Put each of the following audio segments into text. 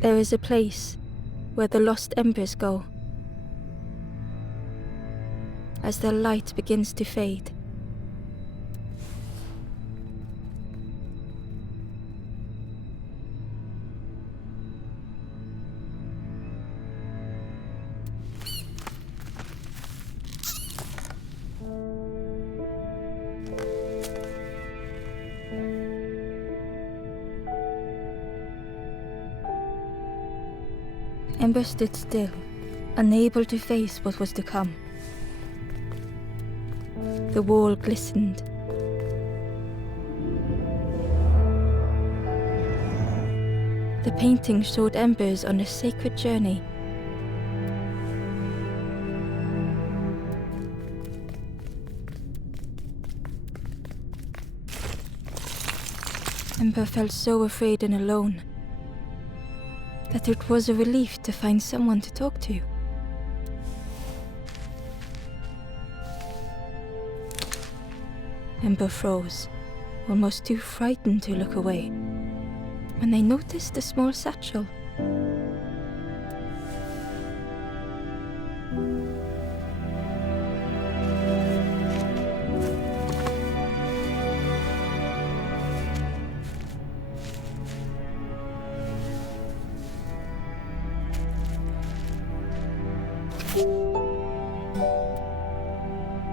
There is a place where the lost embers go. As their light begins to fade, Ember stood still, unable to face what was to come. The wall glistened. The painting showed embers on a sacred journey. Ember felt so afraid and alone that it was a relief to find someone to talk to. Ember froze, almost too frightened to look away, when they noticed a small satchel.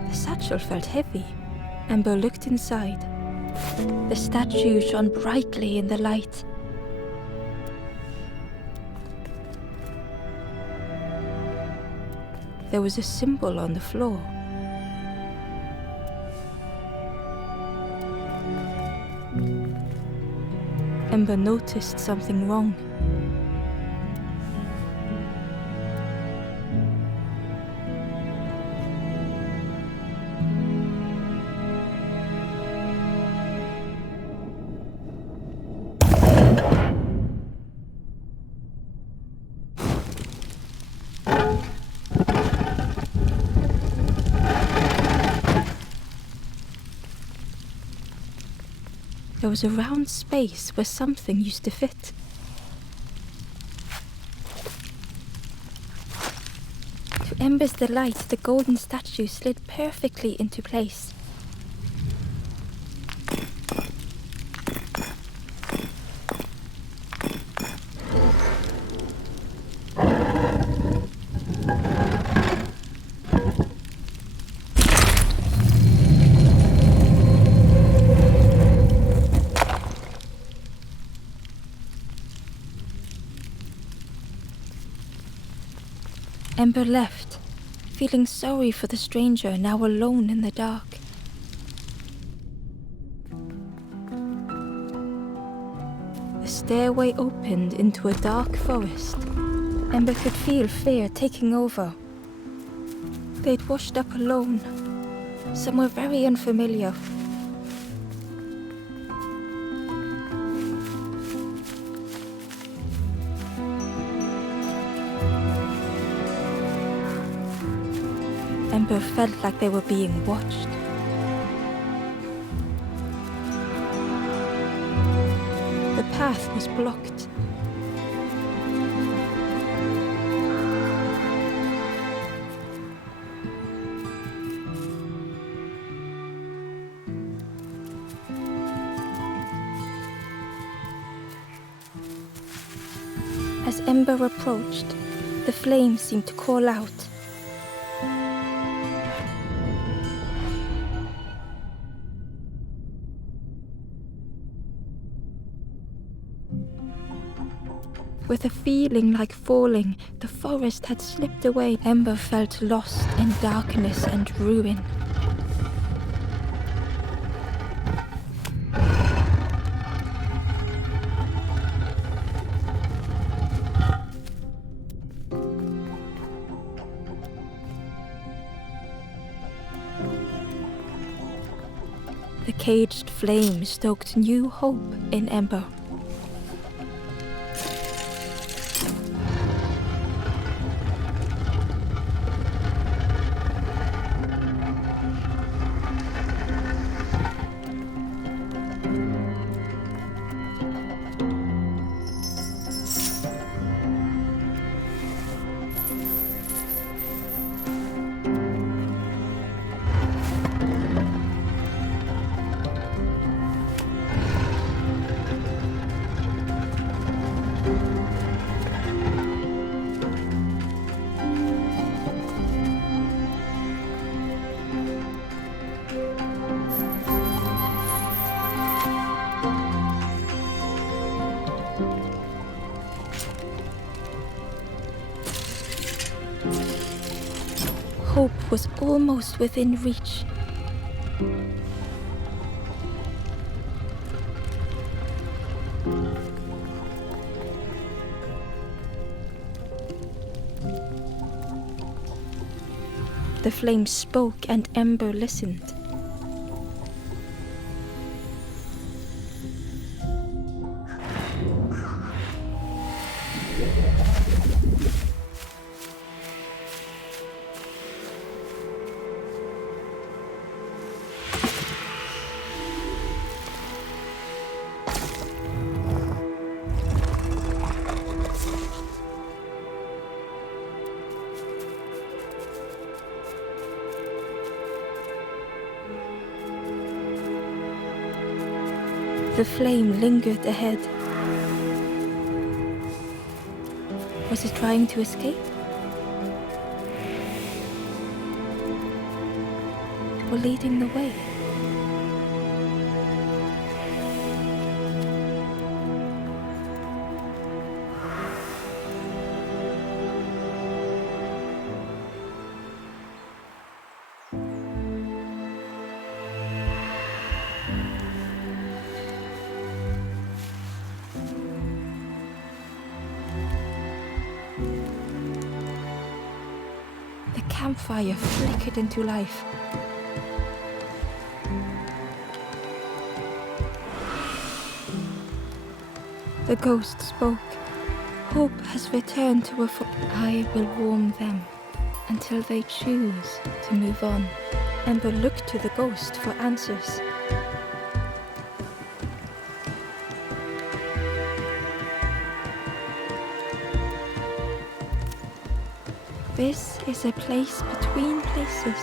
The satchel felt heavy. Ember looked inside. The statue shone brightly in the light. There was a symbol on the floor. Ember noticed something wrong. There was a round space where something used to fit. To Ember's delight, the golden statue slid perfectly into place. Ember left, feeling sorry for the stranger now alone in the dark. The stairway opened into a dark forest. Ember could feel fear taking over. They'd washed up alone, somewhere very unfamiliar. Ember felt like they were being watched. The path was blocked. As Ember approached, the flames seemed to call out. With a feeling like falling, the forest had slipped away. Ember felt lost in darkness and ruin. The caged flame stoked new hope in Ember. was almost within reach. The flame spoke and Ember listened. The flame lingered ahead. Was it trying to escape? Or leading the way? The campfire flickered into life. The ghost spoke. Hope has returned to a I will warm them until they choose to move on. Ember looked to the ghost for answers. This is a place between places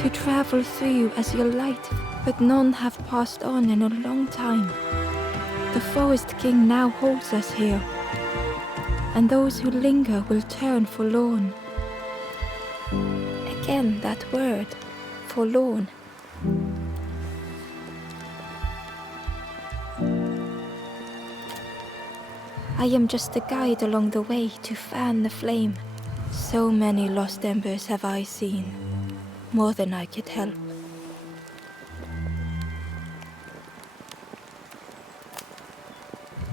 to travel through as your light, but none have passed on in a long time. The Forest King now holds us here, and those who linger will turn forlorn. Again that word, forlorn. I am just a guide along the way to fan the flame. So many lost embers have I seen, more than I could help.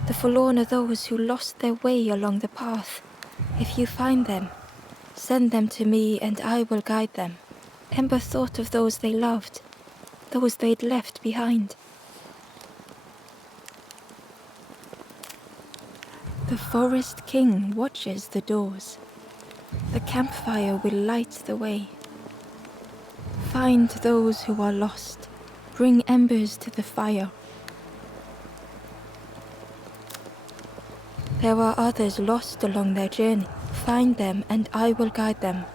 The forlorn are those who lost their way along the path. If you find them, send them to me and I will guide them. Ember thought of those they loved, those they'd left behind. The Forest King watches the doors. The campfire will light the way. Find those who are lost. Bring embers to the fire. There are others lost along their journey. Find them and I will guide them.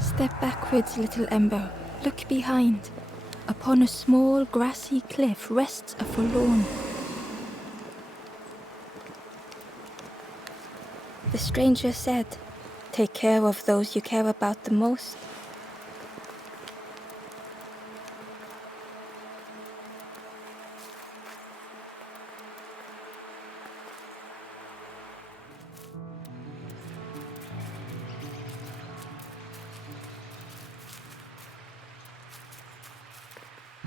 Step backwards, little Ember. Look behind. Upon a small grassy cliff rests a forlorn. The stranger said, "Take care of those you care about the most."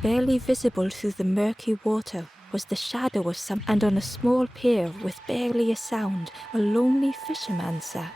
Barely visible through the murky water was the shadow of some, and on a small pier with barely a sound, a lonely fisherman sat.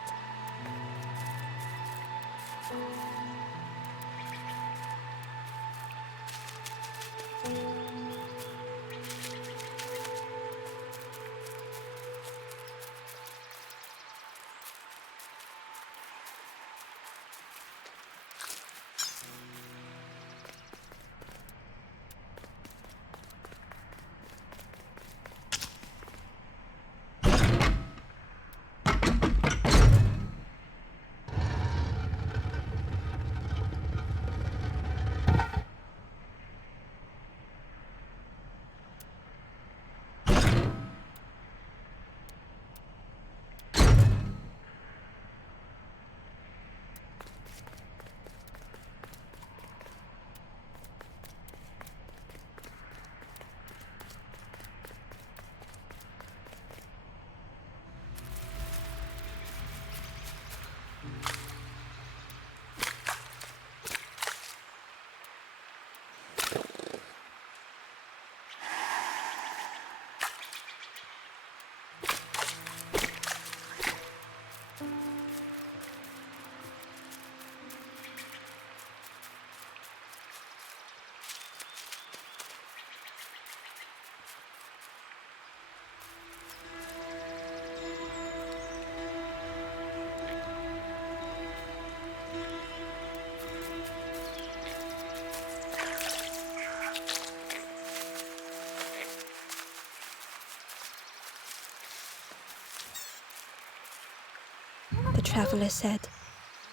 the traveler said.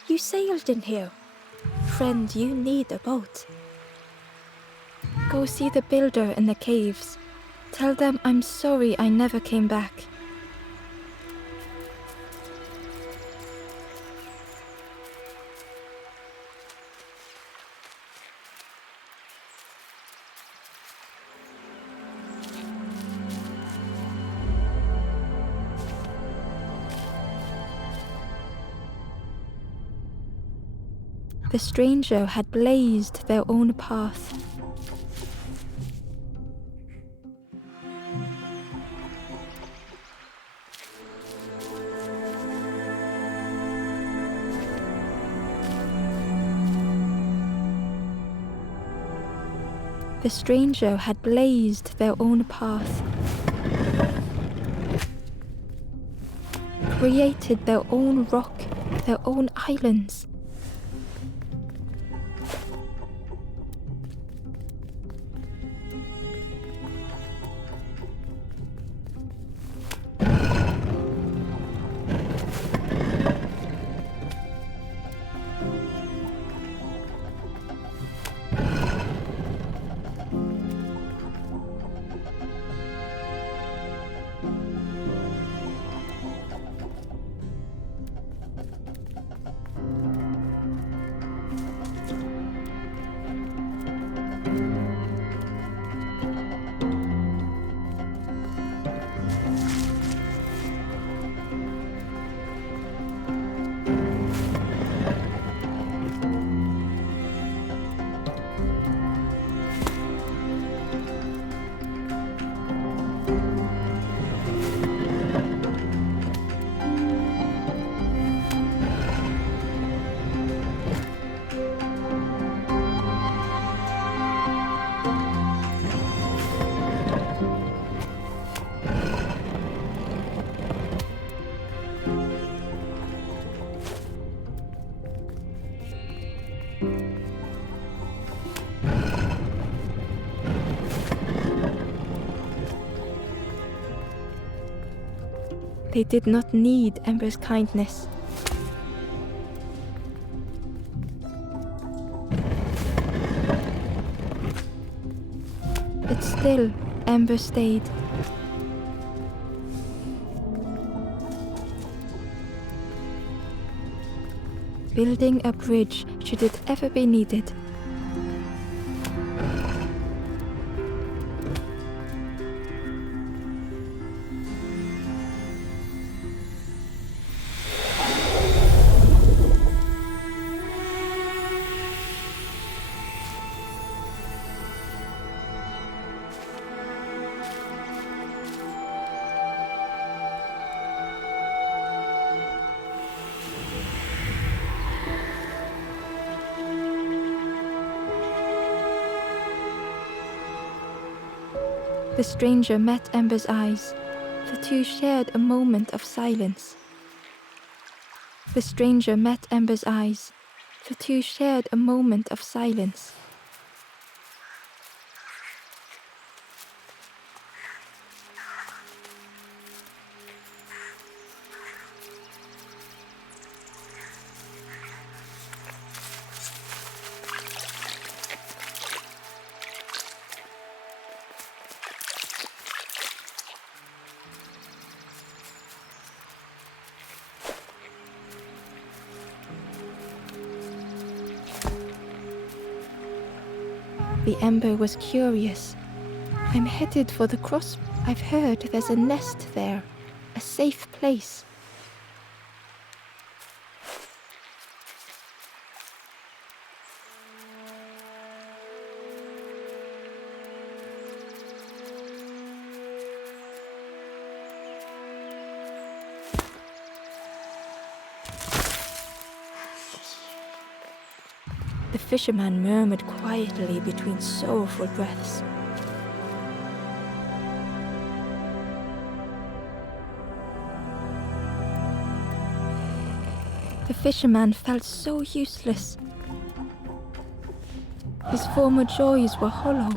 You sailed in here. Friend, you need a boat. Go see the builder in the caves. Tell them I'm sorry I never came back. The stranger had blazed their own path. The stranger had blazed their own path, created their own rock, their own islands. They did not need Ember's kindness. But still, Ember stayed. Building a bridge should it ever be needed. The stranger met Ember's eyes. The two shared a moment of silence. The stranger met Ember's eyes. The two shared a moment of silence. The Ember was curious. I'm headed for the cross. I've heard there's a nest there, a safe place. The fisherman murmured quietly between sorrowful breaths. The fisherman felt so useless. His former joys were hollow.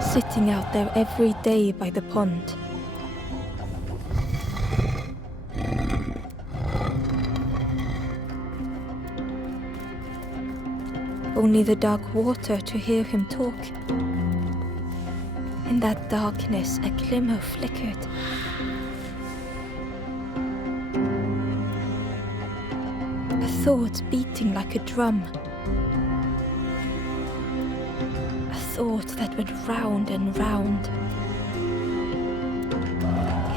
sitting out there every day by the pond. Only the dark water to hear him talk. In that darkness, a glimmer flickered. A thought beating like a drum. A thought that went round and round.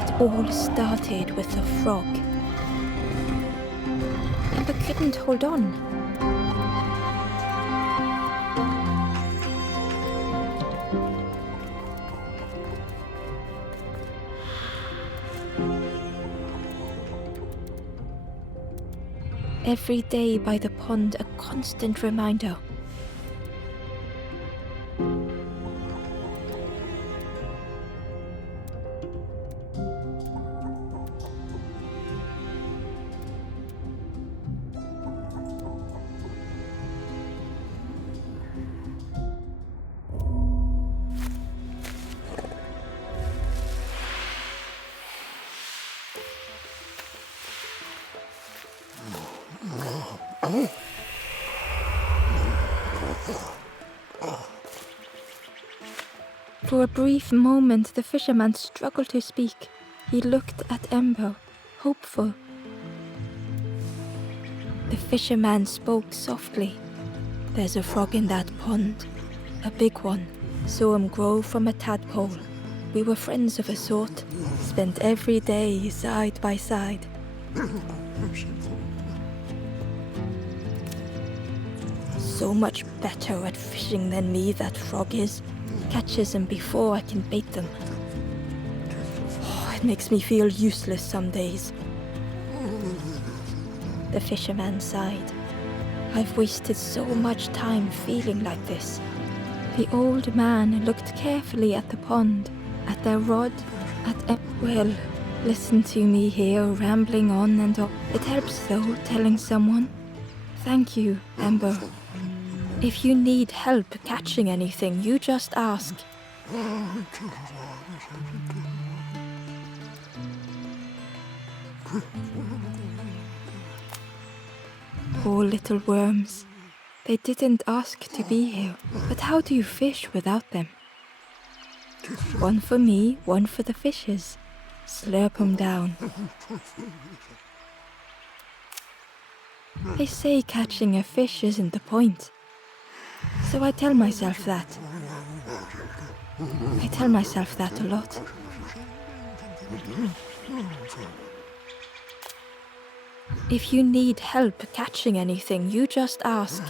It all started with a frog. Ember couldn't hold on. Every day by the pond, a constant reminder. For a brief moment, the fisherman struggled to speak. He looked at Ember, hopeful. The fisherman spoke softly. "There's a frog in that pond. A big one. Saw him grow from a tadpole. We were friends of a sort. Spent every day side by side." So much better at fishing than me, that frog is. Catches them before I can bait them. Oh, it makes me feel useless some days. The fisherman sighed. "I've wasted so much time feeling like this." The old man looked carefully at the pond, at their rod, Well, listen to me here, rambling on and on. It helps though, telling someone. Thank you, Ember. If you need help catching anything, you just ask. Poor little worms. They didn't ask to be here. But how do you fish without them? One for me, one for the fishes. Slurp 'em down. They say catching a fish isn't the point. So I tell myself that. I tell myself that a lot. If you need help catching anything, you just ask.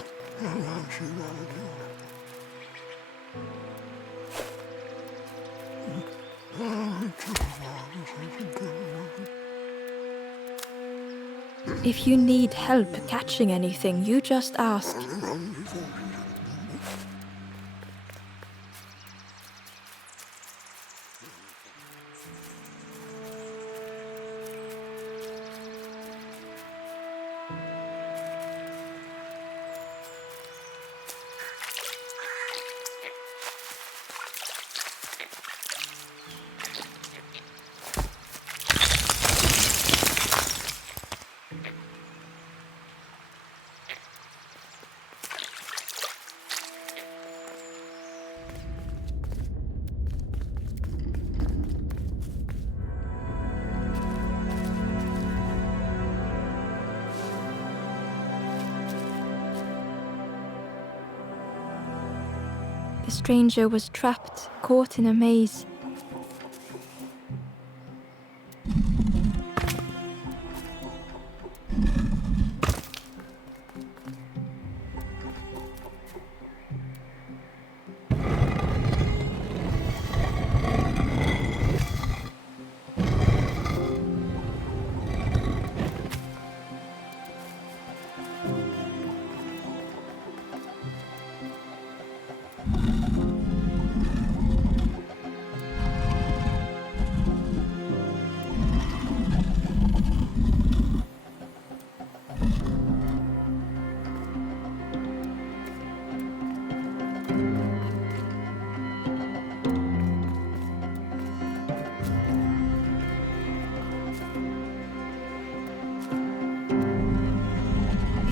If you need help catching anything, you just ask. The stranger was trapped, caught in a maze.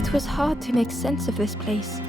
It was hard to make sense of this place.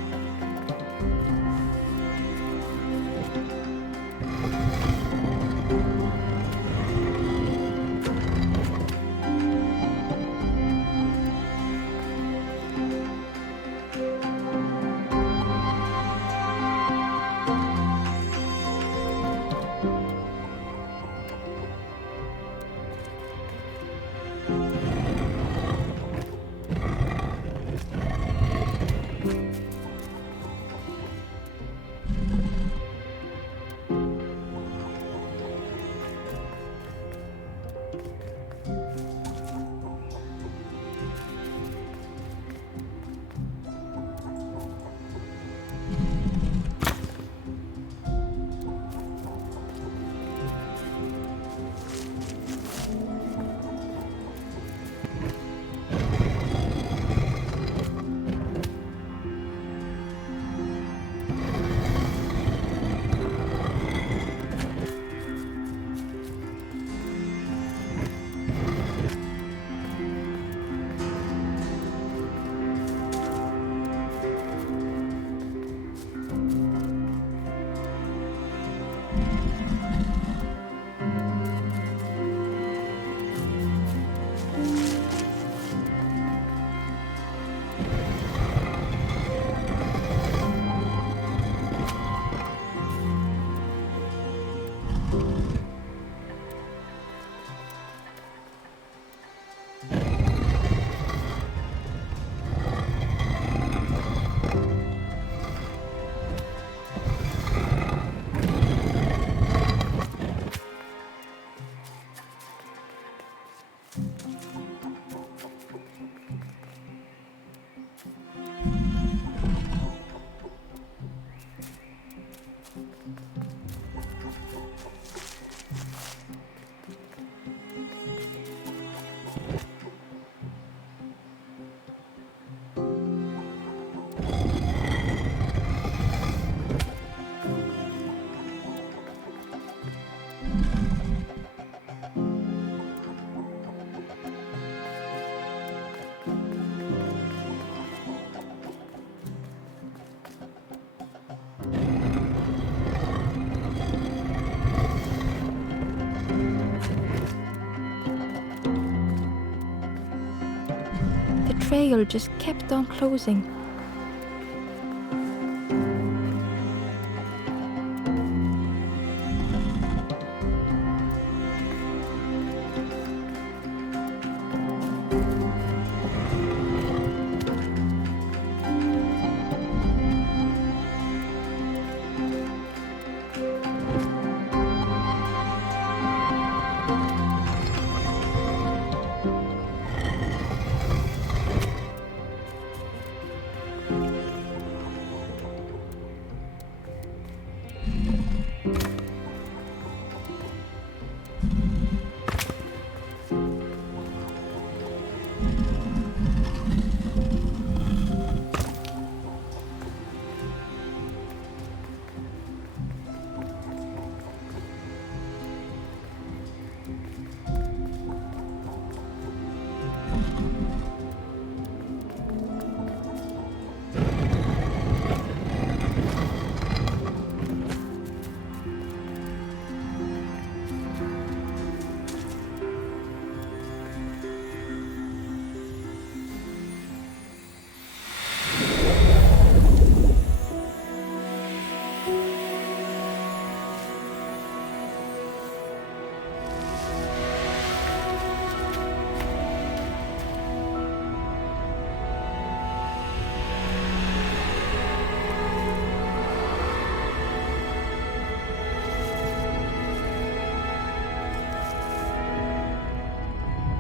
The trail just kept on closing.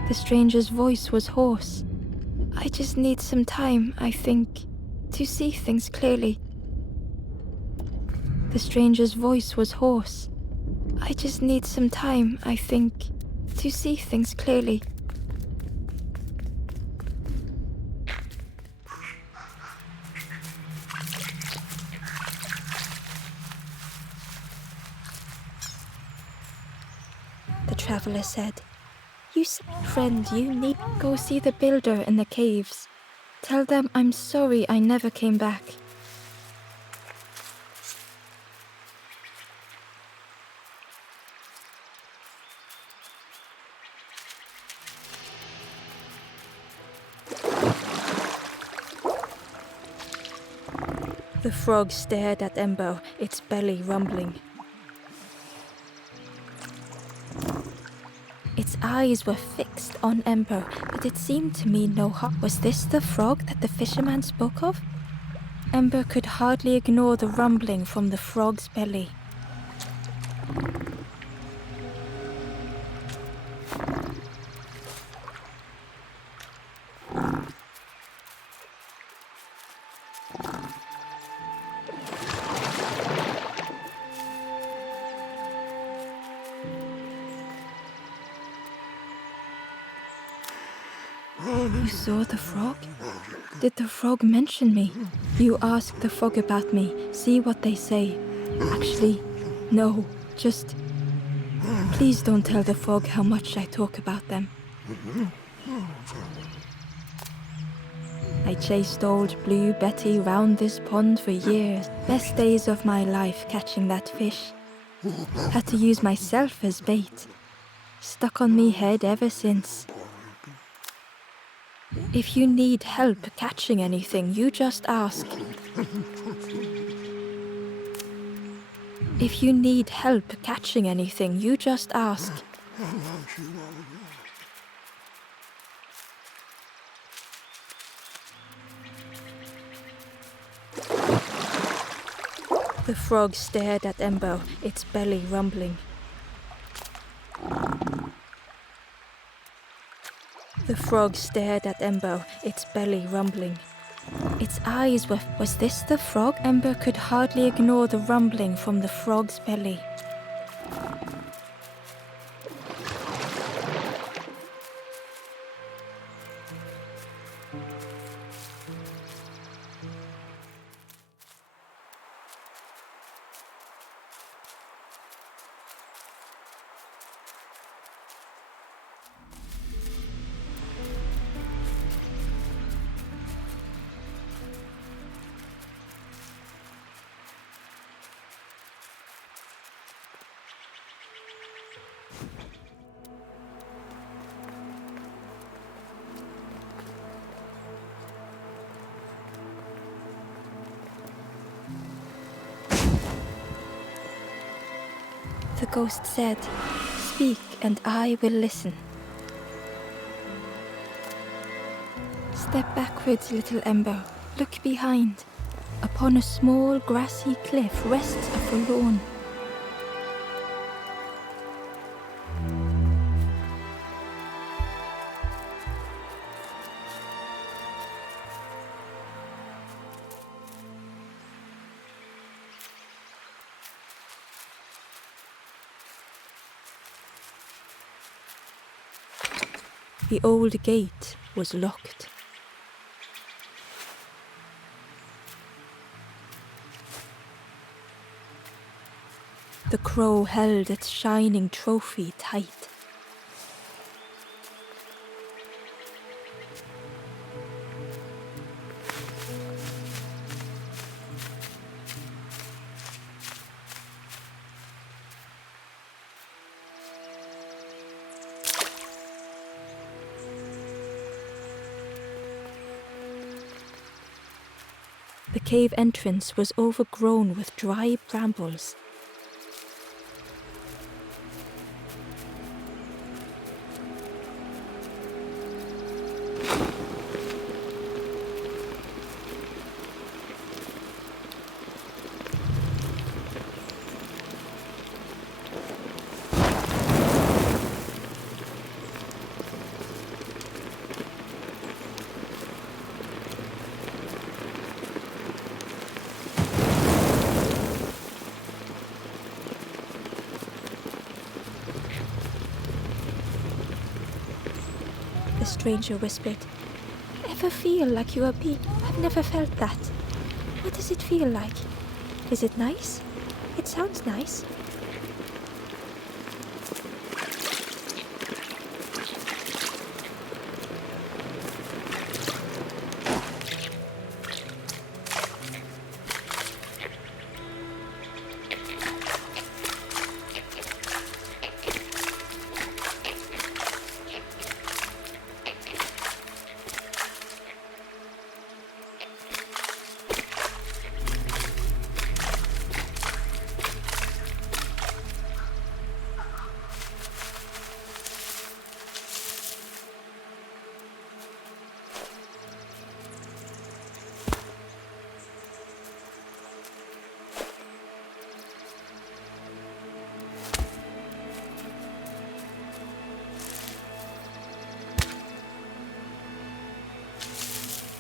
The stranger's voice was hoarse. I just need some time, I think, to see things clearly. The stranger's voice was hoarse. I just need some time, I think, to see things clearly. The traveler said, "You said, friend, you need go see the builder in the caves. Tell them I'm sorry I never came back. The frog stared at Ember, its belly rumbling. Its eyes were fixed on Ember, but it seemed to me no harm. Was this the frog that the fisherman spoke of? Ember could hardly ignore the rumbling from the frog's belly. You saw the frog? Did the frog mention me? You ask the frog about me, see what they say. Actually, no, just... Please don't tell the frog how much I talk about them. I chased old Blue Betty round this pond for years. Best days of my life catching that fish. Had to use myself as bait. Stuck on me head ever since. If you need help catching anything, you just ask. If you need help catching anything, you just ask. The frog stared at Ember, its belly rumbling. The frog stared at Ember, its belly rumbling. Its eyes were... Was this the frog? Ember could hardly ignore the rumbling from the frog's belly. The ghost said, "Speak and I will listen." Step backwards, little Ember. Look behind. Upon a small grassy cliff rests a forlorn. The old gate was locked. The crow held its shining trophy tight. The cave entrance was overgrown with dry brambles. The stranger whispered, "Ever feel like you are being... I've never felt that. What does it feel like? Is it nice? It sounds nice."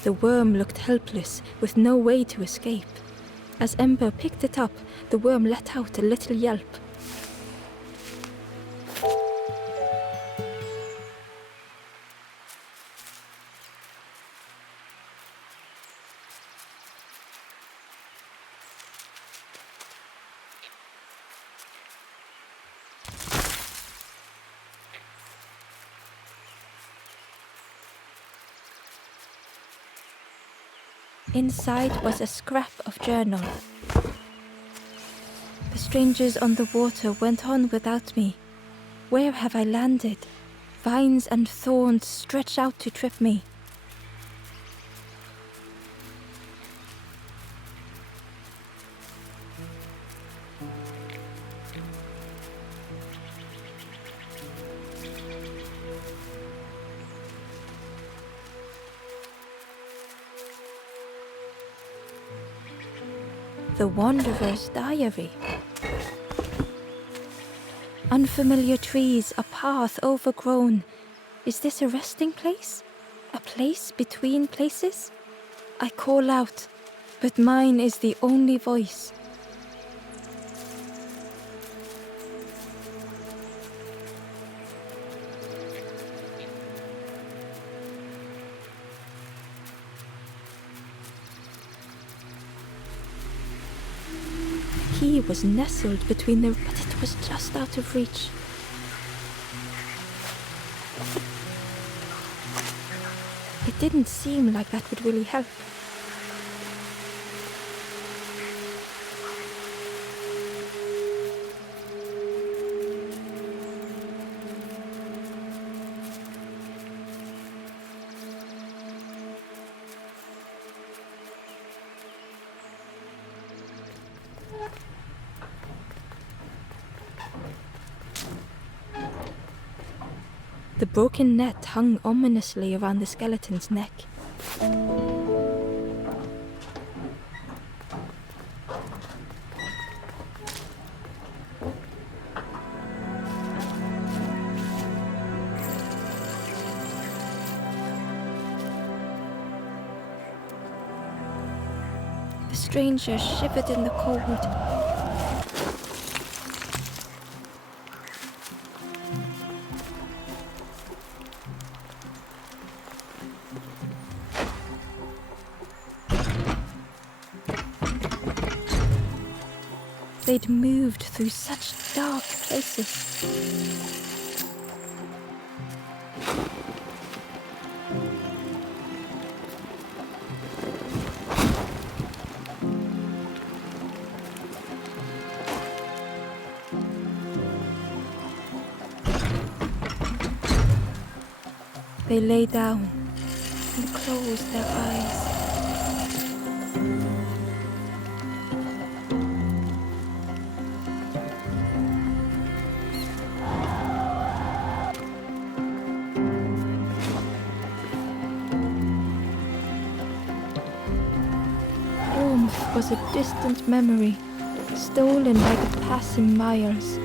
The worm looked helpless, with no way to escape. As Ember picked it up, the worm let out a little yelp. Inside was a scrap of journal. The strangers on the water went on without me. Where have I landed? Vines and thorns stretch out to trip me. The Wanderer's Diary. Unfamiliar trees, a path overgrown. Is this a resting place? A place between places? I call out, but mine is the only voice. The key was nestled between the... but it was just out of reach. It didn't seem like that would really help. The broken net hung ominously around the skeleton's neck. The stranger shivered in the cold. They'd moved through such dark places. They lay down and closed their eyes. Warmth was a distant memory, stolen by the passing miles.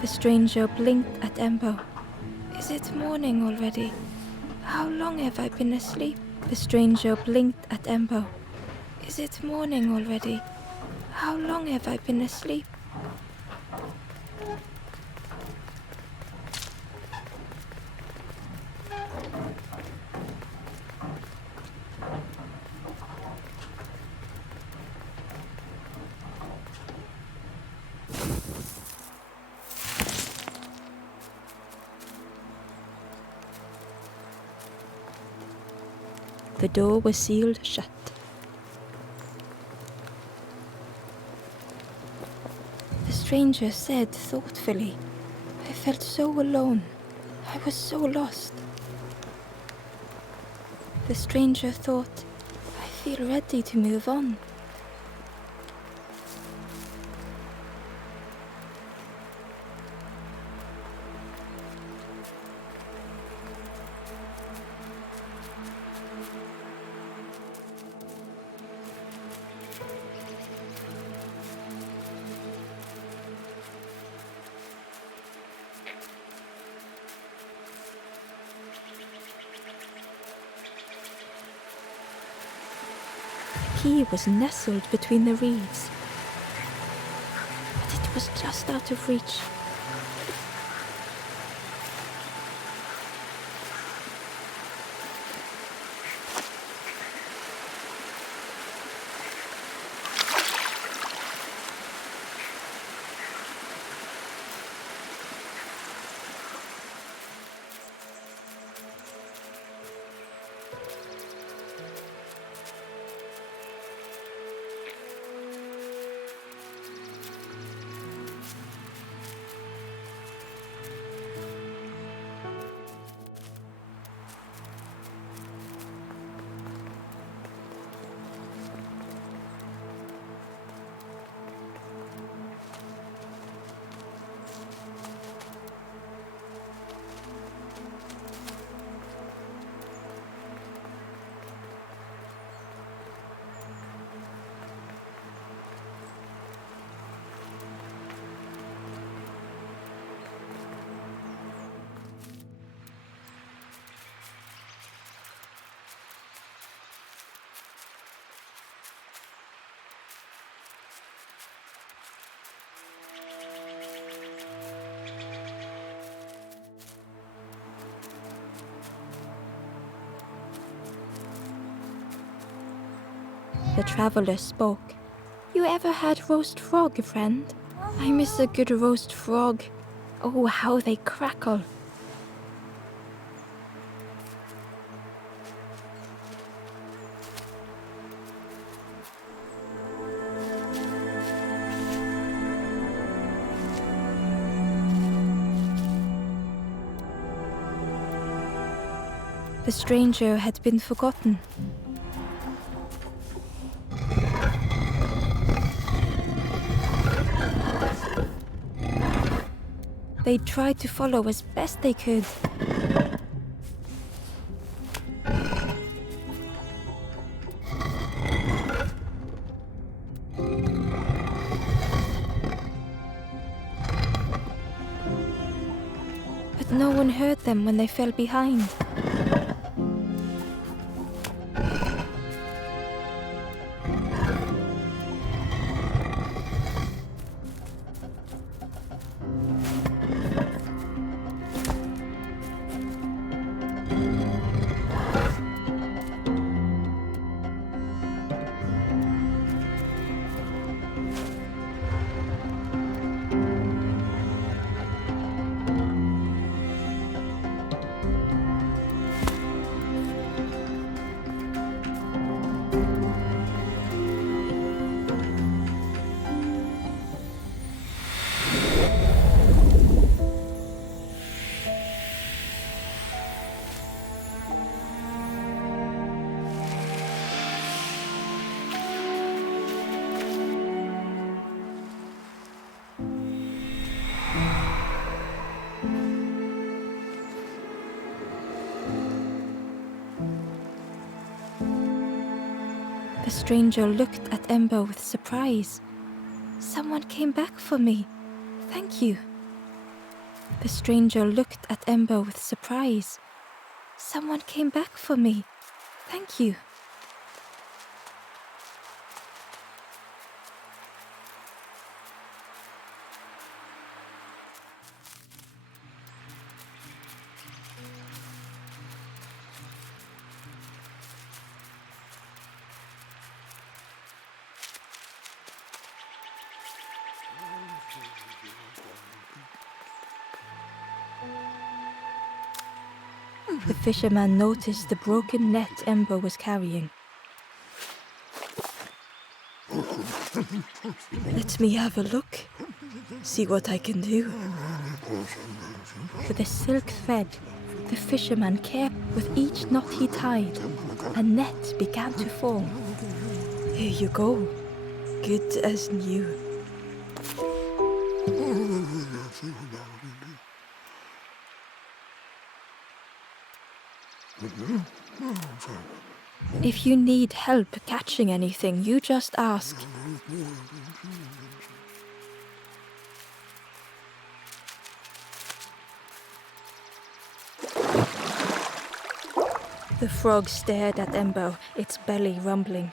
The stranger blinked at Ember. Is it morning already? How long have I been asleep? The stranger blinked at Ember. Is it morning already? How long have I been asleep? The door was sealed shut. The stranger said thoughtfully, "I felt so alone. I was so lost." The stranger thought, "I feel ready to move on." The key was nestled between the reeds, but it was just out of reach. The traveler spoke. "You ever had roast frog, friend? I miss a good roast frog. Oh, how they crackle." The stranger had been forgotten. They tried to follow as best they could. But no one heard them when they fell behind. The stranger looked at Ember with surprise. "Someone came back for me. Thank you." The stranger looked at Ember with surprise. "Someone came back for me. Thank you." The fisherman noticed the broken net Ember was carrying. Let me have a look. See what I can do. With a silk thread, the fisherman cared with each knot he tied. A net began to form. Here you go. Good as new. If you need help catching anything, you just ask. The frog stared at Ember, its belly rumbling.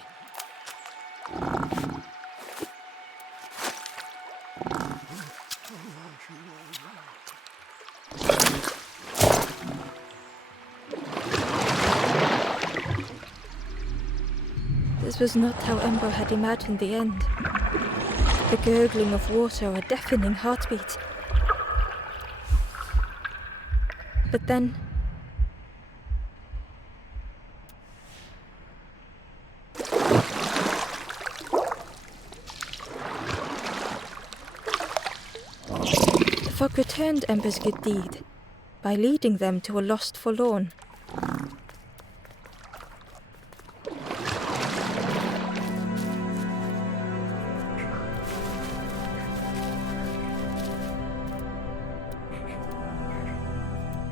This was not how Ember had imagined the end. The gurgling of water, a deafening heartbeat. But then... the frog returned Ember's good deed by leading them to a lost forlorn.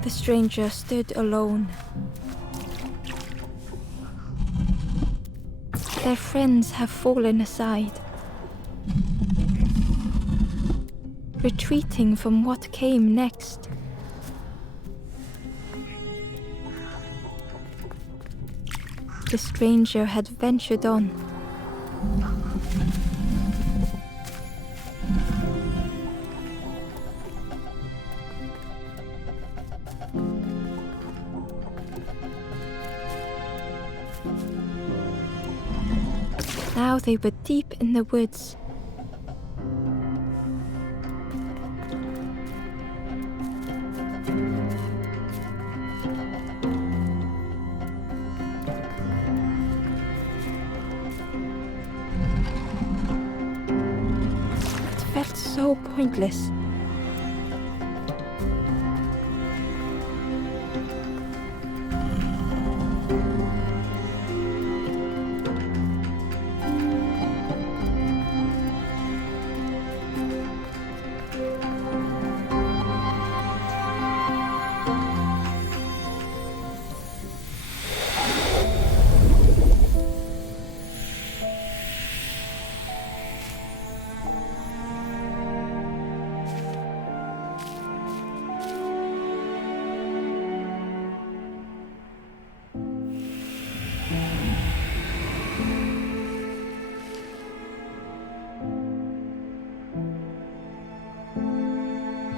The stranger stood alone. Their friends have fallen aside, retreating from what came next. The stranger had ventured on. Now they were deep in the woods. It felt so pointless.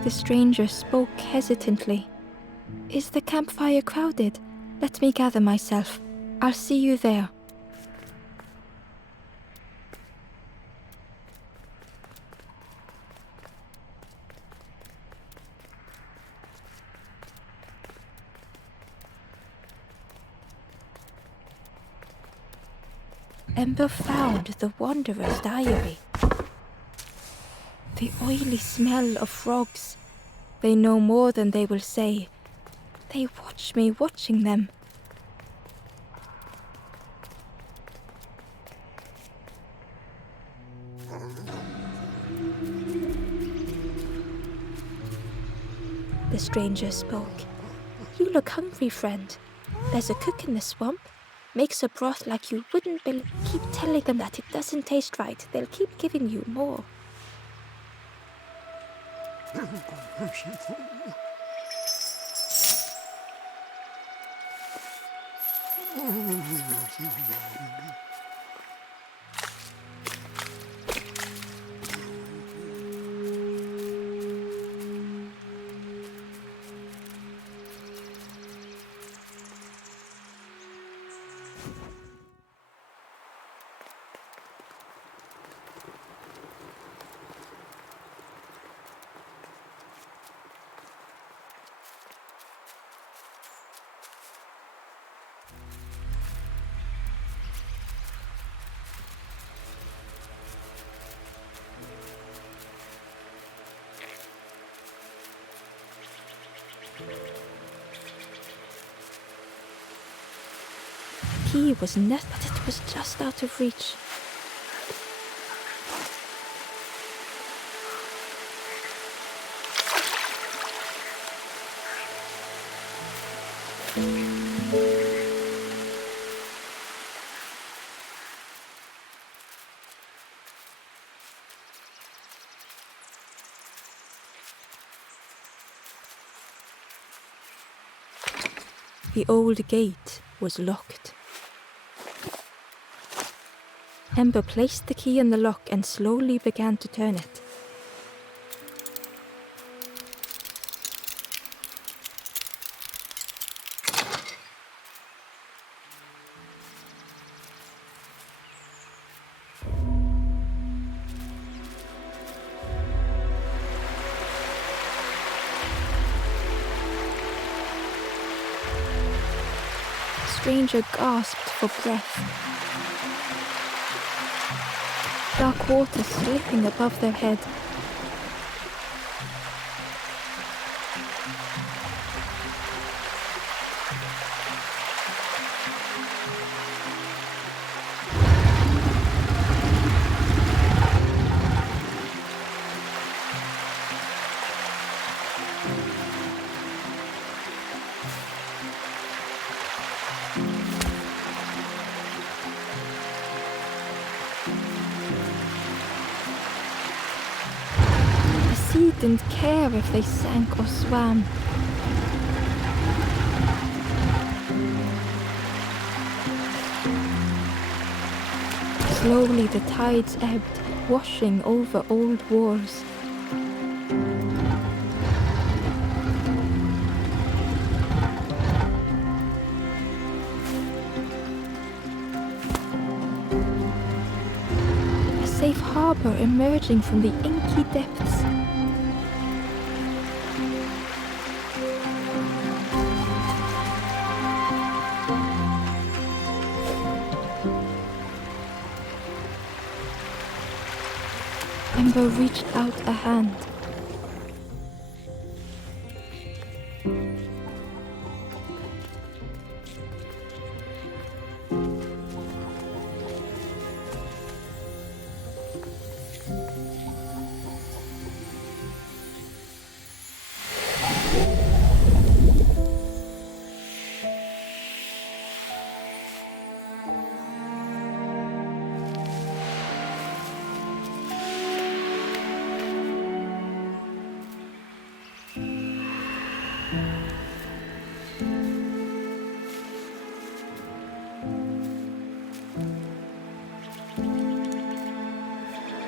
The stranger spoke hesitantly. Is the campfire crowded? Let me gather myself. I'll see you there. Ember found the wanderer's diary. The oily smell of frogs. They know more than they will say. They watch me watching them. The stranger spoke. You look hungry, friend. There's a cook in the swamp. Makes a broth like you wouldn't believe. Keep telling them that it doesn't taste right. They'll keep giving you more. The key was but it was just out of reach. The old gate was locked. Ember placed the key in the lock and slowly began to turn it. The stranger gasped for breath. Dark water slipping above their head. He didn't care if they sank or swam. Slowly the tides ebbed, washing over old walls. A safe harbor emerging from the inky depths. Ember reached out a hand.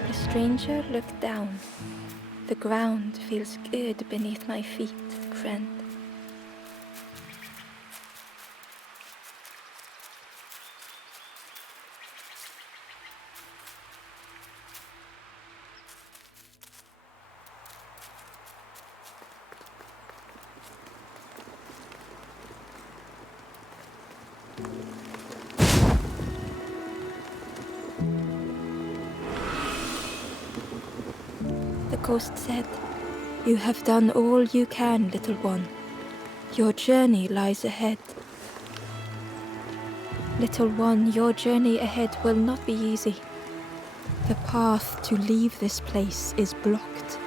The stranger looked down. The ground feels good beneath my feet, friend. The ghost said, "You have done all you can, little one. Your journey lies ahead. Little one, your journey ahead will not be easy. The path to leave this place is blocked.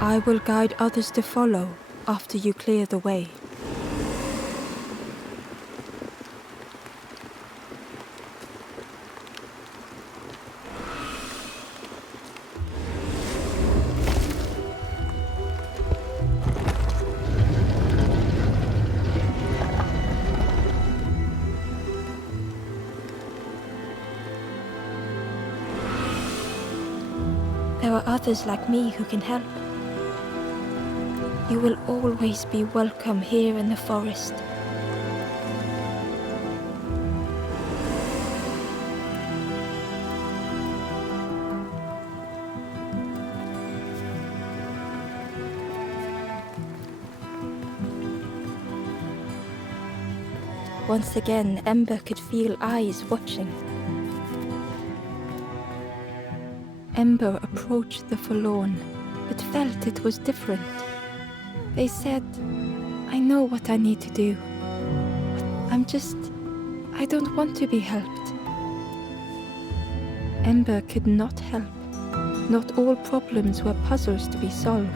I will guide others to follow after you clear the way." There are others like me who can help. You will always be welcome here in the forest. Once again, Ember could feel eyes watching. Ember approached the forlorn, but felt it was different. They said, I know what I need to do. I don't want to be helped. Ember could not help. Not all problems were puzzles to be solved.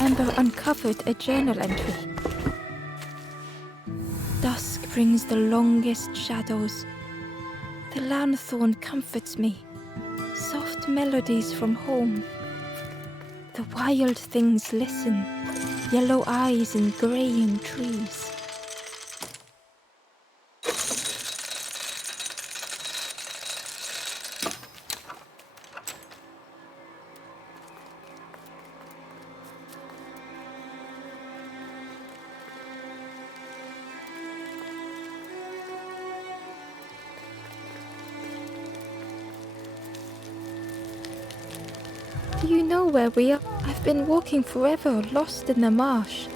Ember uncovered a journal entry. Dusk brings the longest shadows. The lanthorn comforts me. Soft melodies from home. The wild things listen. Yellow eyes in greying trees. Do you know where we are? I've been walking forever, lost in the marsh.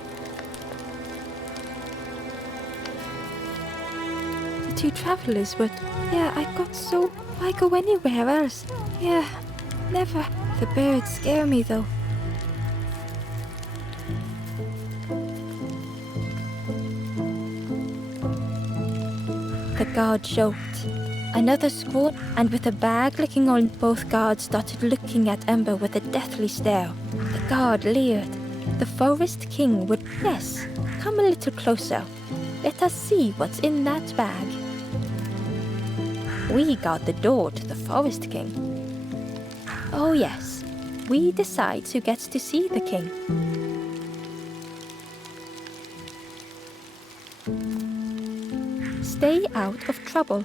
The two travelers were... Yeah, I got so... Why go anywhere else? Yeah, never. The birds scare me, though. The guard joked. Another squad, and with a bag licking on, both guards started looking at Ember with a deathly stare. The guard leered. The Forest King would... Yes, come a little closer. Let us see what's in that bag. We guard the door to the Forest King. Oh yes, we decide who gets to see the king. Stay out of trouble.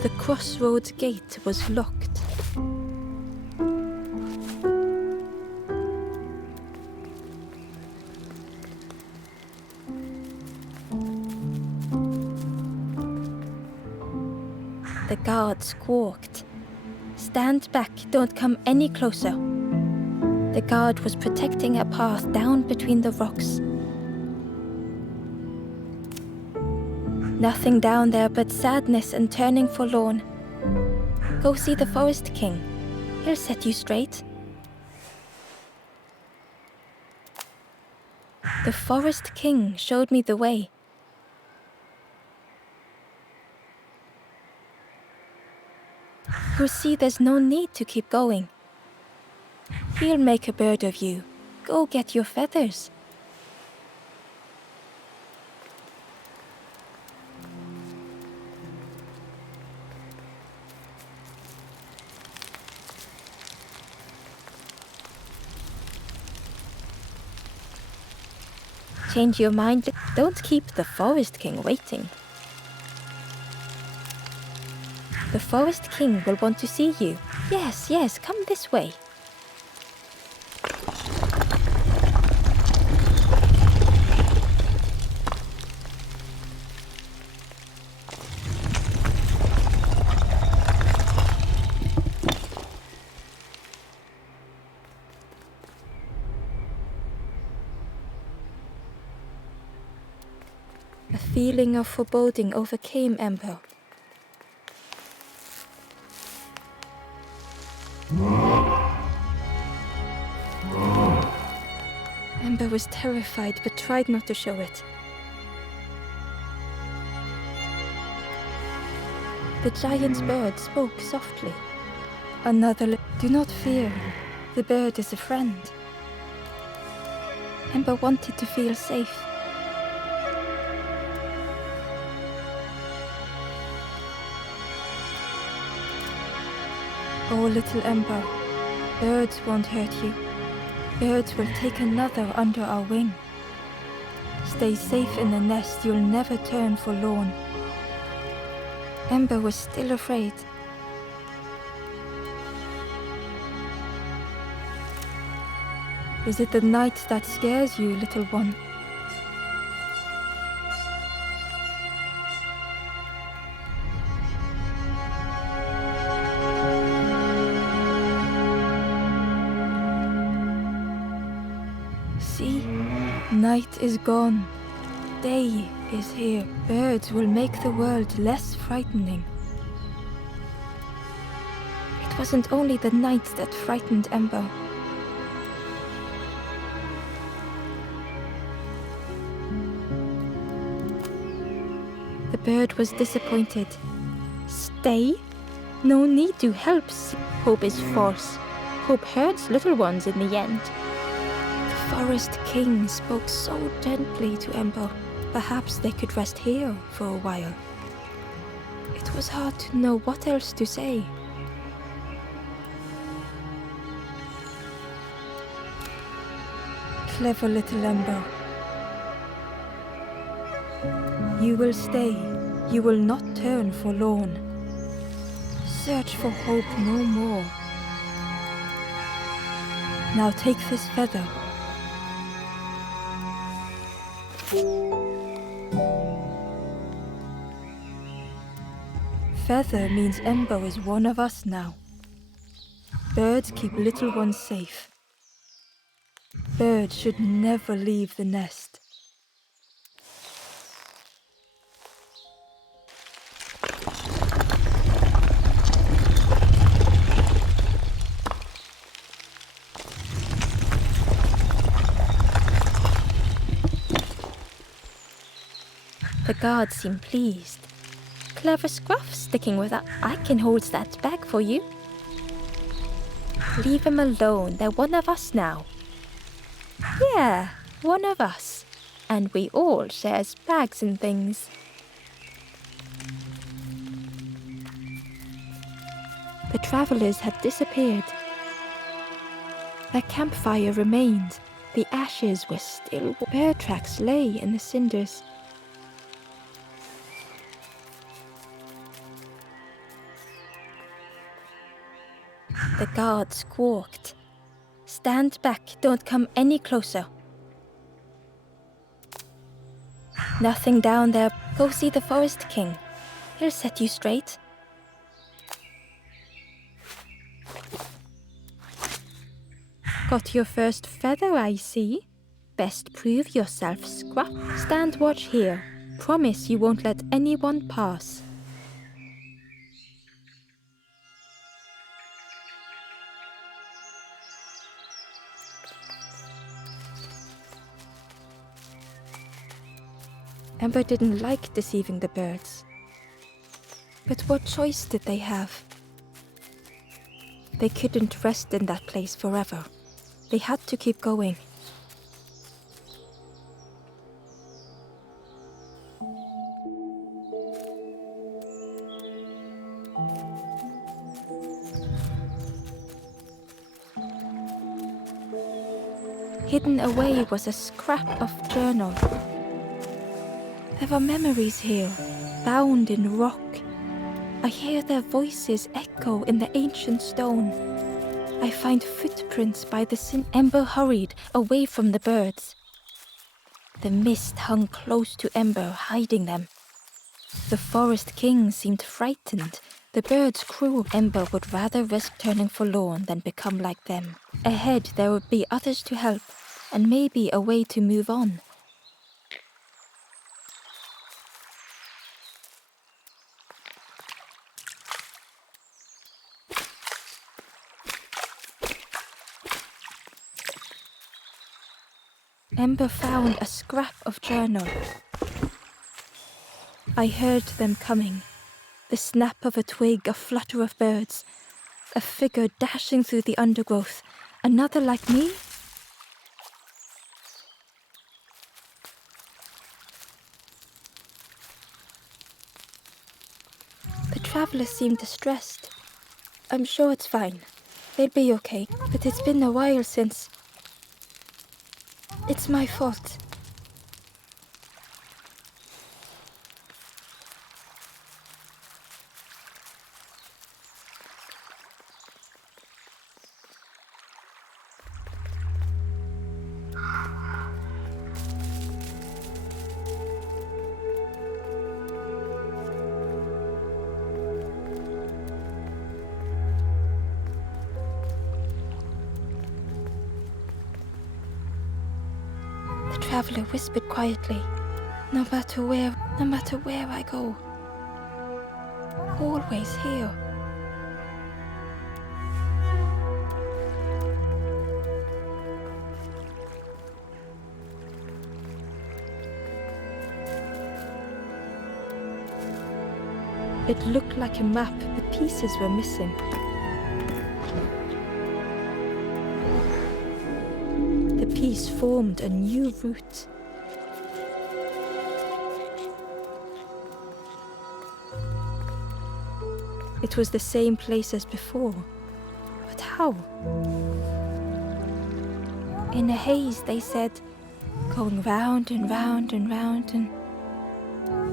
The crossroads gate was locked. The guard squawked. Stand back, don't come any closer. The guard was protecting a path down between the rocks. Nothing down there but sadness and turning forlorn. Go see the Forest King. He'll set you straight. The Forest King showed me the way. You'll see there's no need to keep going. He'll make a bird of you. Go get your feathers. Change your mind. Don't keep the Forest King waiting. The Forest King will want to see you. Yes, yes, come this way. A feeling of foreboding overcame Ember. Ember was terrified but tried not to show it. The giant's bird spoke softly. Do not fear. The bird is a friend. Ember wanted to feel safe. Oh, little Ember, birds won't hurt you. Birds will take another under our wing. Stay safe in the nest, you'll never turn forlorn. Ember was still afraid. Is it the night that scares you, little one? Night is gone. Day is here. Birds will make the world less frightening. It wasn't only the night that frightened Ember. The bird was disappointed. Stay? No need to help. Hope is false. Hope hurts little ones in the end. The Forest King spoke so gently to Ember. Perhaps they could rest here for a while. It was hard to know what else to say. Clever little Ember. You will stay. You will not turn forlorn. Search for hope no more. Now take this feather. Feather means Ember is one of us now. Birds keep little ones safe. Birds should never leave the nest. The guards seem pleased. Clever Scruff sticking with us. I can hold that bag for you. Leave him alone. They're one of us now. Yeah, one of us. And we all shares bags and things. The travelers had disappeared. Their campfire remained. The ashes were still. Bear tracks lay in the cinders. The guard squawked. Stand back, don't come any closer. Nothing down there. Go see the Forest King. He'll set you straight. Got your first feather, I see. Best prove yourself, Scruff. Stand watch here. Promise you won't let anyone pass. Ember didn't like deceiving the birds. But what choice did they have? They couldn't rest in that place forever. They had to keep going. Hidden away was a scrap of journal. There were memories here, bound in rock. I hear their voices echo in the ancient stone. I find footprints by the Ember hurried away from the birds. The mist hung close to Ember, hiding them. The Forest King seemed frightened. The birds' crew Ember would rather risk turning forlorn than become like them. Ahead there would be others to help, and maybe a way to move on. Ember found a scrap of journal. I heard them coming. The snap of a twig, a flutter of birds. A figure dashing through the undergrowth. Another like me? The traveler seemed distressed. I'm sure it's fine. They'll be okay. But it's been a while since... It's my fault. The traveler whispered quietly, no matter where I go, always here. It looked like a map, but pieces were missing. The piece formed a new route. It was the same place as before, but how? In a haze, they said, going round and round and round and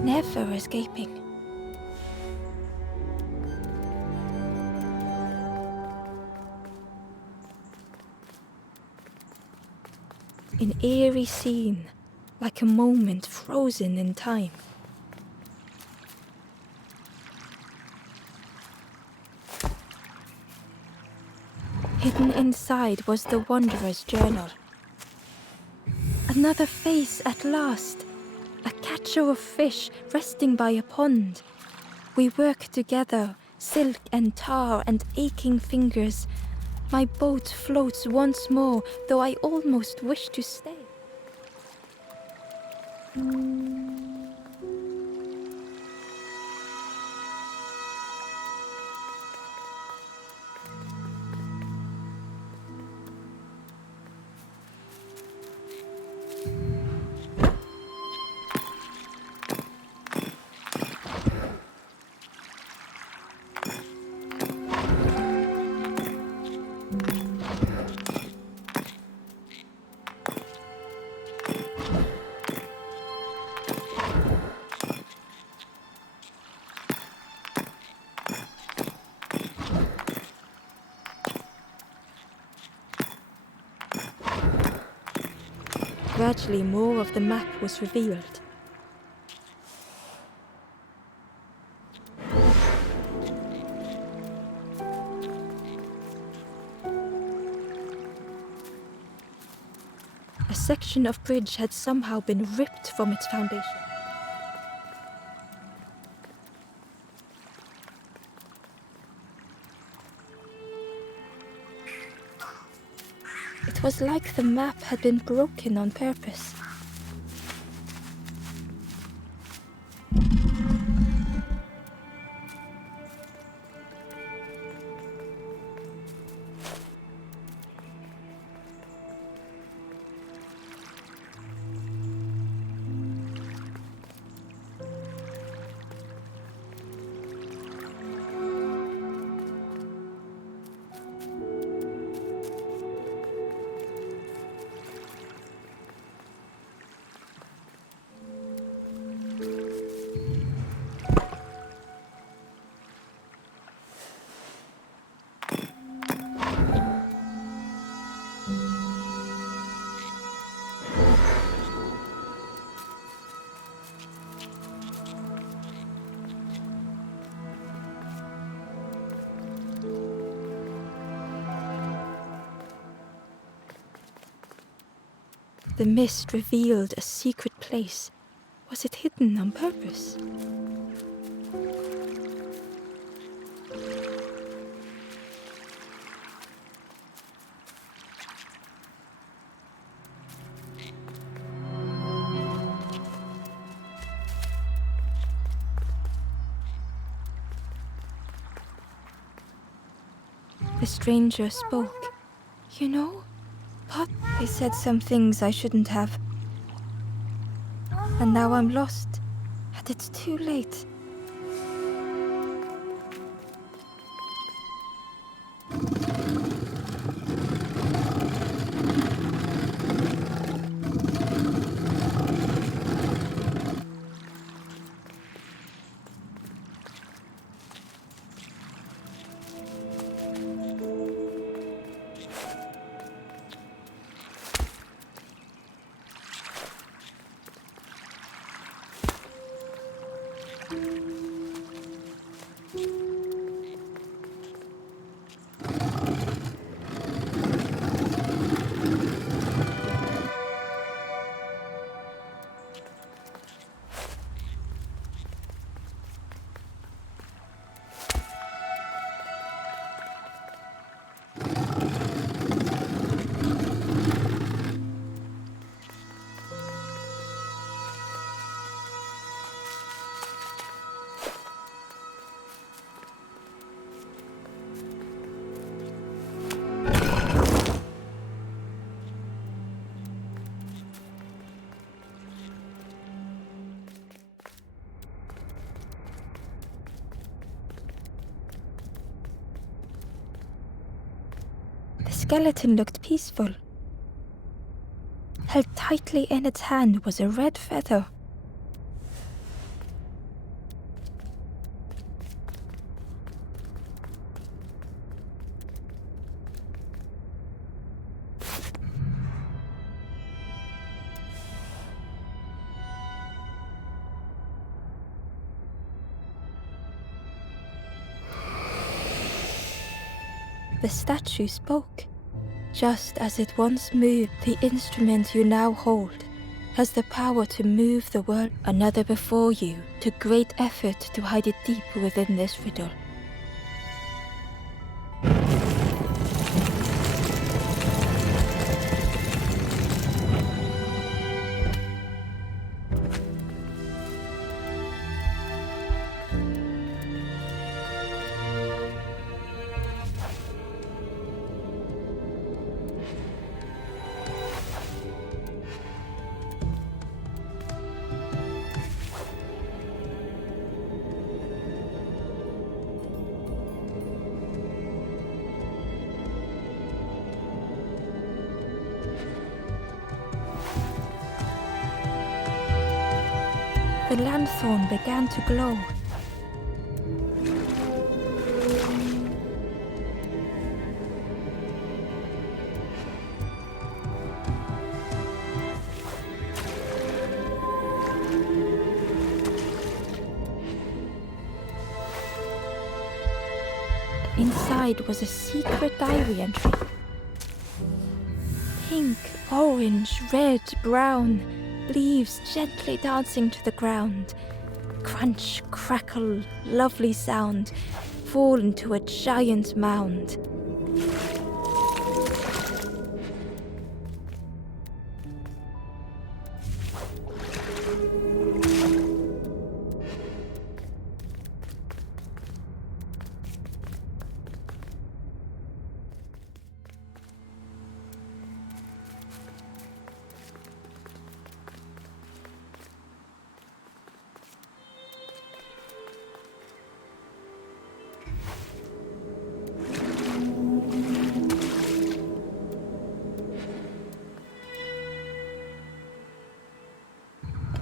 never escaping. An eerie scene, like a moment frozen in time. Hidden inside was the Wanderer's journal. Another face at last, a catcher of fish resting by a pond. We work together, silk and tar and aching fingers. My boat floats once more, though I almost wish to stay. Gradually, more of the map was revealed. A section of bridge had somehow been ripped from its foundation. It was like the map had been broken on purpose. The mist revealed a secret place. Was it hidden on purpose? The stranger spoke. You know, Pop, they said some things I shouldn't have. And now I'm lost, and it's too late. skeleton looked peaceful. Held tightly in its hand was a red feather. The statue spoke. Just as it once moved, the instrument you now hold has the power to move the world. Another before you took great effort to hide it deep within this riddle. The lanthorn began to glow. Inside was a secret diary entry. Pink, orange, red, brown, leaves gently dancing to the ground. Crunch, crackle, lovely sound, fall into a giant mound.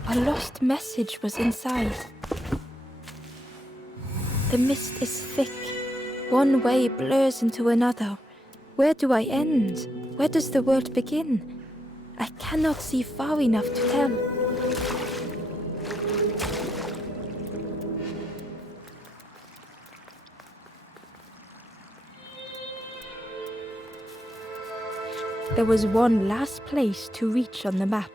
A lost message was inside. The mist is thick. One way blurs into another. Where do I end? Where does the world begin? I cannot see far enough to tell. There was one last place to reach on the map.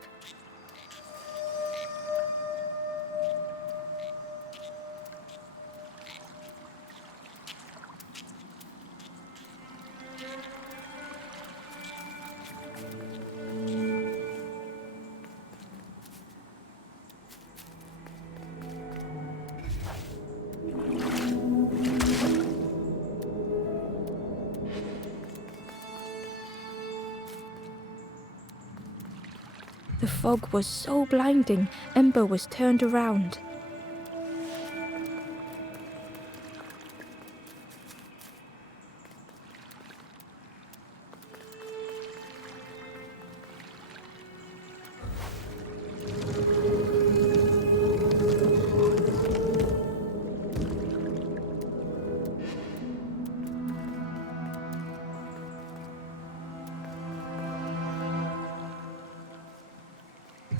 The fog was so blinding, Ember was turned around.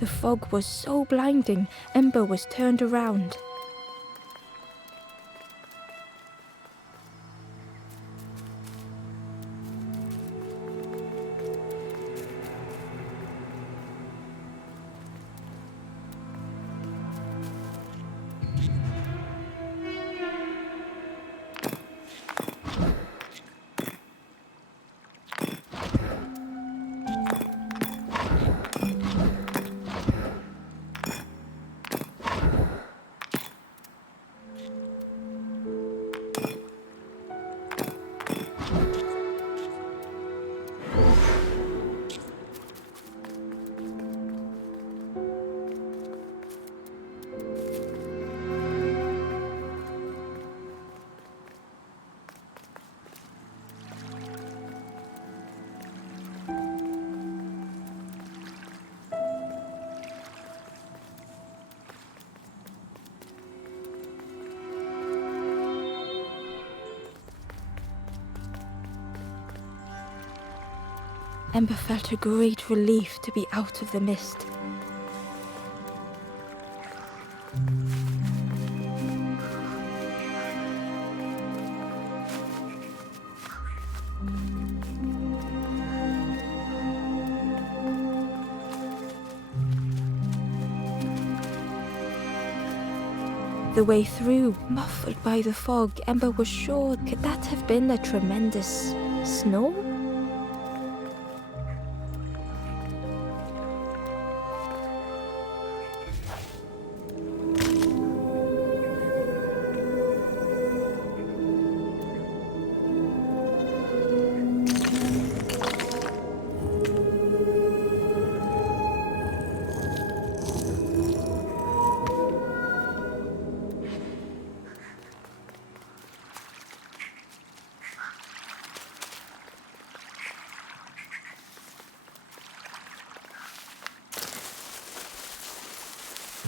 The fog was so blinding, Ember was turned around. Ember felt a great relief to be out of the mist. The way through, muffled by the fog, Ember was sure, could that have been a tremendous snow?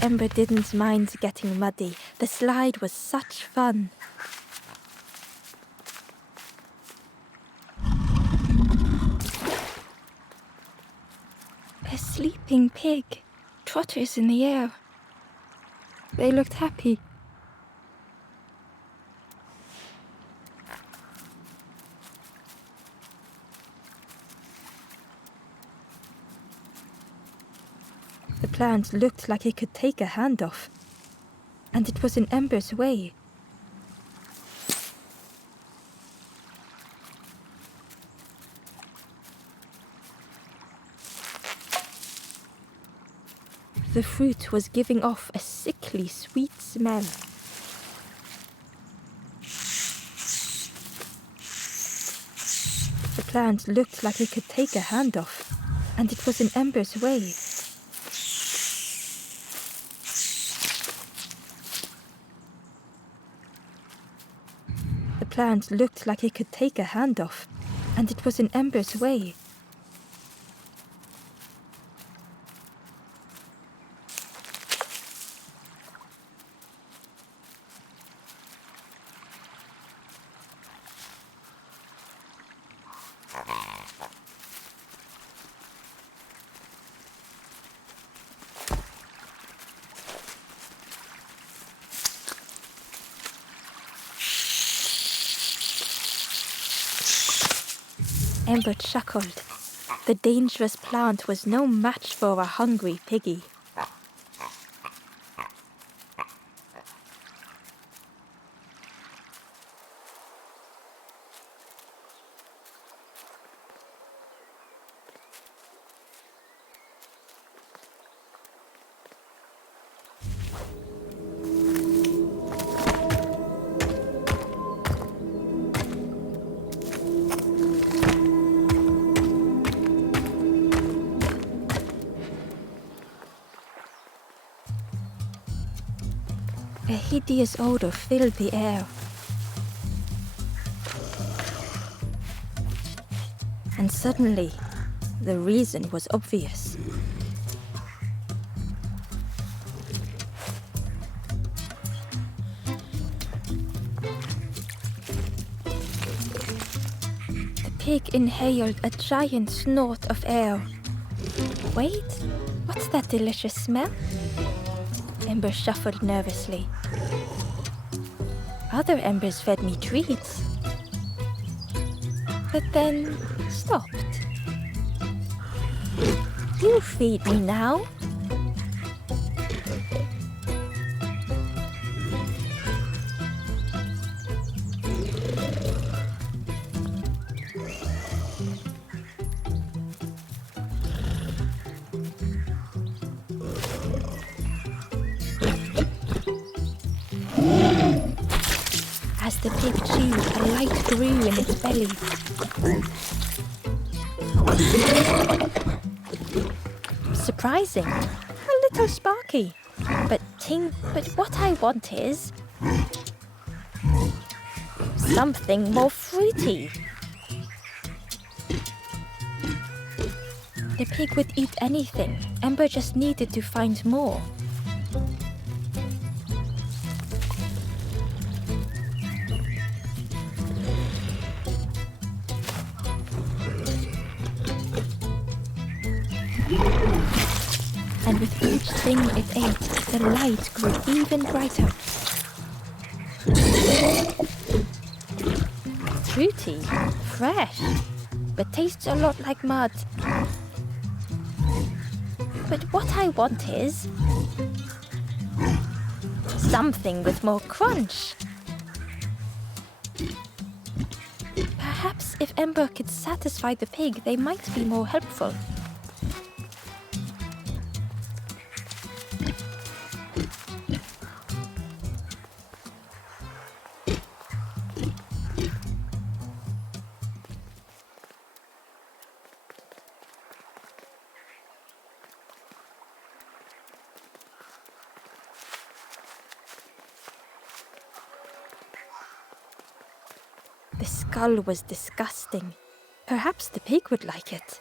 Ember didn't mind getting muddy. The slide was such fun. A sleeping pig, trotters in the air. They looked happy. The plant looked like it could take a hand off, and it was in Ember's way. The fruit was giving off a sickly sweet smell. The plant looked like it could take a hand off, and it was in Ember's way. The plant looked like it could take a hand off, and it was in Ember's way. Ember chuckled. The dangerous plant was no match for a hungry piggy. A hideous odor filled the air. And suddenly, the reason was obvious. The pig inhaled a giant snort of air. Wait, what's that delicious smell? Ember shuffled nervously. Other embers fed me treats, but then stopped. You feed me now. As the pig chewed, a light grew in its belly. Surprising, a little sparky, but what I want is something more fruity. The pig would eat anything. Ember just needed to find more. With each thing it ate, the light grew even brighter. Fruity, fresh, but tastes a lot like mud. But what I want is something with more crunch. Perhaps if Ember could satisfy the pig, they might be more helpful. The skull was disgusting. Perhaps the pig would like it.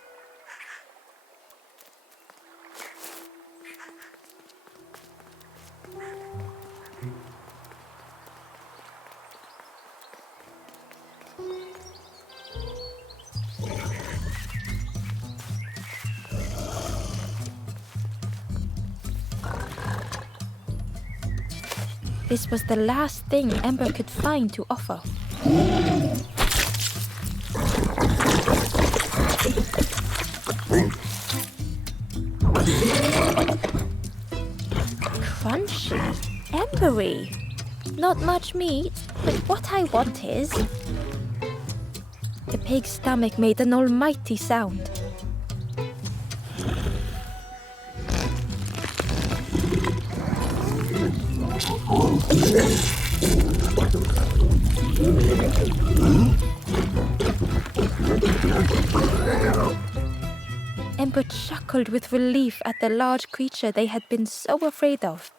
This was the last thing Ember could find to offer. Crunchy, embery. Not much meat, but what I want is... The pig's stomach made an almighty sound. Ember chuckled with relief at the large creature they had been so afraid of.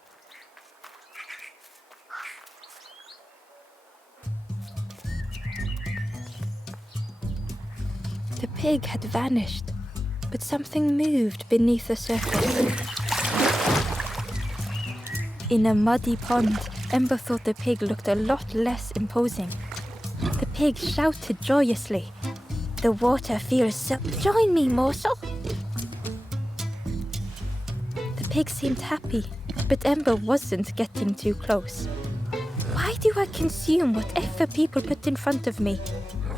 The pig had vanished, but something moved beneath the surface. In a muddy pond, Ember thought the pig looked a lot less imposing. The pig shouted joyously. The water feels so... Join me, morsel! The pig seemed happy, but Ember wasn't getting too close. Why do I consume whatever people put in front of me?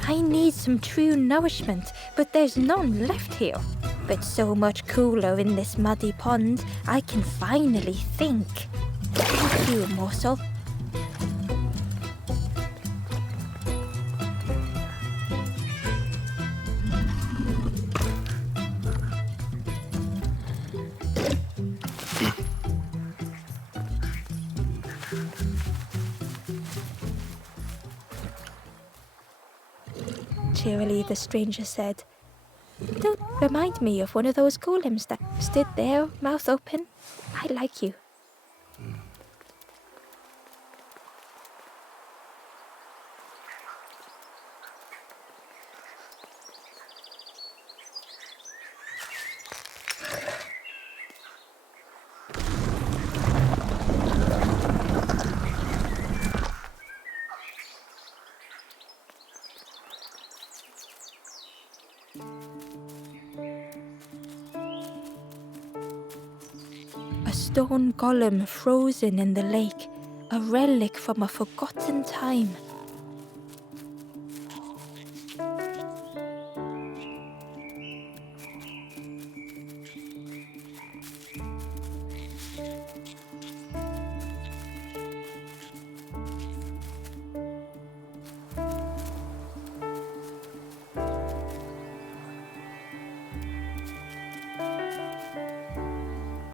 I need some true nourishment, but there's none left here. But so much cooler in this muddy pond, I can finally think. Thank you, morsel. Cheerily, the stranger said, "Don't remind me of one of those golems that stood there, mouth open. I like you." A stone golem frozen in the lake, a relic from a forgotten time.